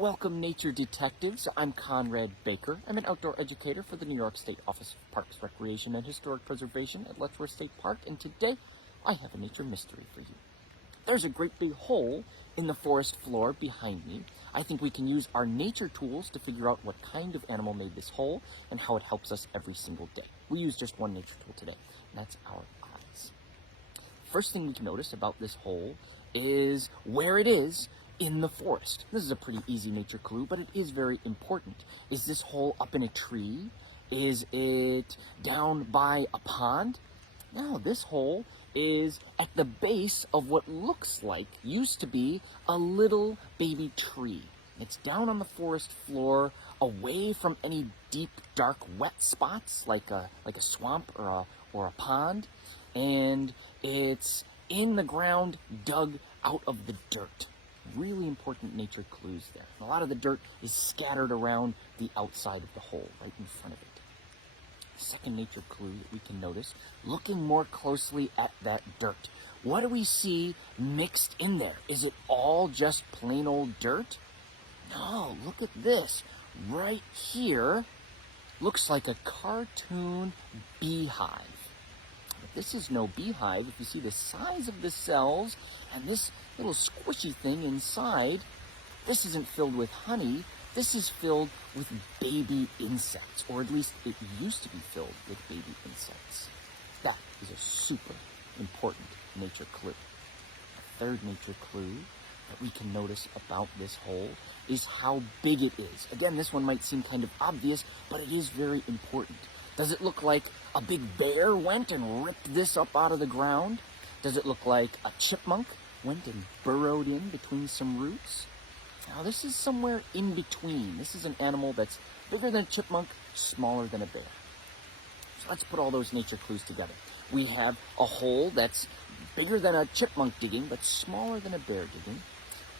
Welcome, nature detectives. I'm Conrad Baker. I'm an outdoor educator for the New York State Office of Parks, Recreation, and Historic Preservation at Letchworth State Park, and today I have a nature mystery for you. There's a great big hole in the forest floor behind me. I think we can use our nature tools to figure out what kind of animal made this hole and how it helps us every single day. We use just one nature tool today, and that's our eyes. First thing we can notice about this hole is where it is in the forest. This is a pretty easy nature clue, but it is very important. Is this hole up in a tree? Is it down by a pond? No, this hole is at the base of what looks like, used to be, a little baby tree. It's down on the forest floor, away from any deep, dark, wet spots like a swamp or a pond, and it's in the ground, dug out of the dirt. Really important nature clues there. And a lot of the dirt is scattered around the outside of the hole, right in front of it. Second nature clue that we can notice, looking more closely at that dirt. What do we see mixed in there? Is it all just plain old dirt? No, look at this. Right here, looks like a cartoon beehive. But this is no beehive. If you see the size of the cells and this little squishy thing inside, this isn't filled with honey. This is filled with baby insects, or at least it used to be filled with baby insects. That is a super important nature clue. A third nature clue that we can notice about this hole is how big it is. Again, this one might seem kind of obvious, but it is very important. Does it look like a big bear went and ripped this up out of the ground? Does it look like a chipmunk went and burrowed in between some roots? Now, this is somewhere in between. This is an animal that's bigger than a chipmunk, smaller than a bear. So let's put all those nature clues together. We have a hole that's bigger than a chipmunk digging, but smaller than a bear digging.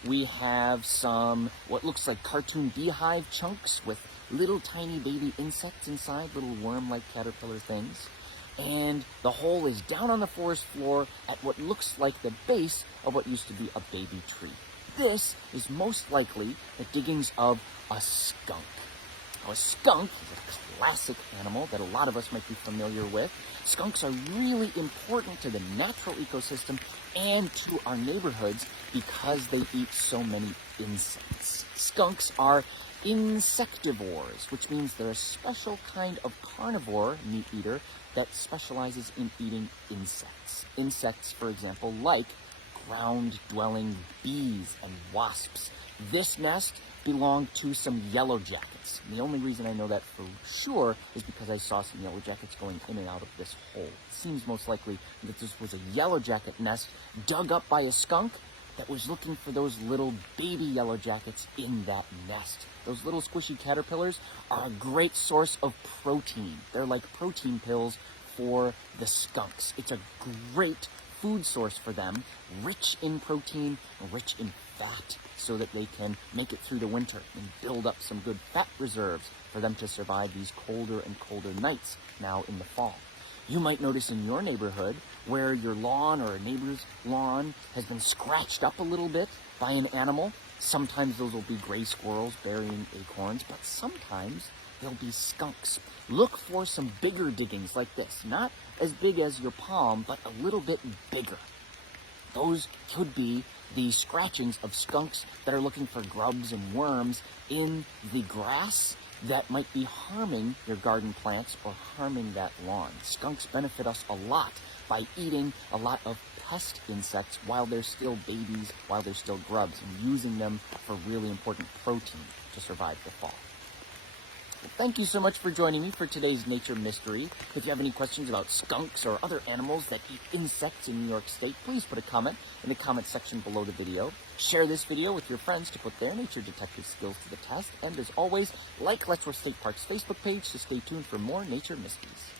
We have some, what looks like cartoon beehive chunks with little tiny baby insects inside, little worm-like caterpillar things. And the hole is down on the forest floor at what looks like the base of what used to be a baby tree. This is most likely the diggings of a skunk. Now, a skunk is a classic animal that a lot of us might be familiar with. Skunks are really important to the natural ecosystem and to our neighborhoods because they eat so many insects. Skunks are insectivores, which means they're a special kind of carnivore meat eater that specializes in eating insects. Insects, for example, like ground-dwelling bees and wasps. This nest belonged to some yellow jackets. And the only reason I know that for sure is because I saw some yellow jackets going in and out of this hole. It seems most likely that this was a yellow jacket nest dug up by a skunk that was looking for those little baby yellow jackets in that nest. Those little squishy caterpillars are a great source of protein. They're like protein pills for the skunks. It's a great food source for them, rich in protein, rich in fat, so that they can make it through the winter and build up some good fat reserves for them to survive these colder and colder nights now in the fall. You might notice in your neighborhood where your lawn or a neighbor's lawn has been scratched up a little bit by an animal. Sometimes those will be gray squirrels burying acorns, but sometimes they'll be skunks. Look for some bigger diggings like this, not as big as your palm, but a little bit bigger. Those could be the scratchings of skunks that are looking for grubs and worms in the grass that might be harming your garden plants or harming that lawn. Skunks benefit us a lot by eating a lot of pest insects while they're still babies, while they're still grubs, and using them for really important protein to survive the fall. Well, thank you so much for joining me for today's Nature Mystery. If you have any questions about skunks or other animals that eat insects in New York State, please put a comment in the comment section below the video. Share this video with your friends to put their nature detective skills to the test. And as always, like Letchworth State Park's Facebook page to stay tuned for more nature mysteries.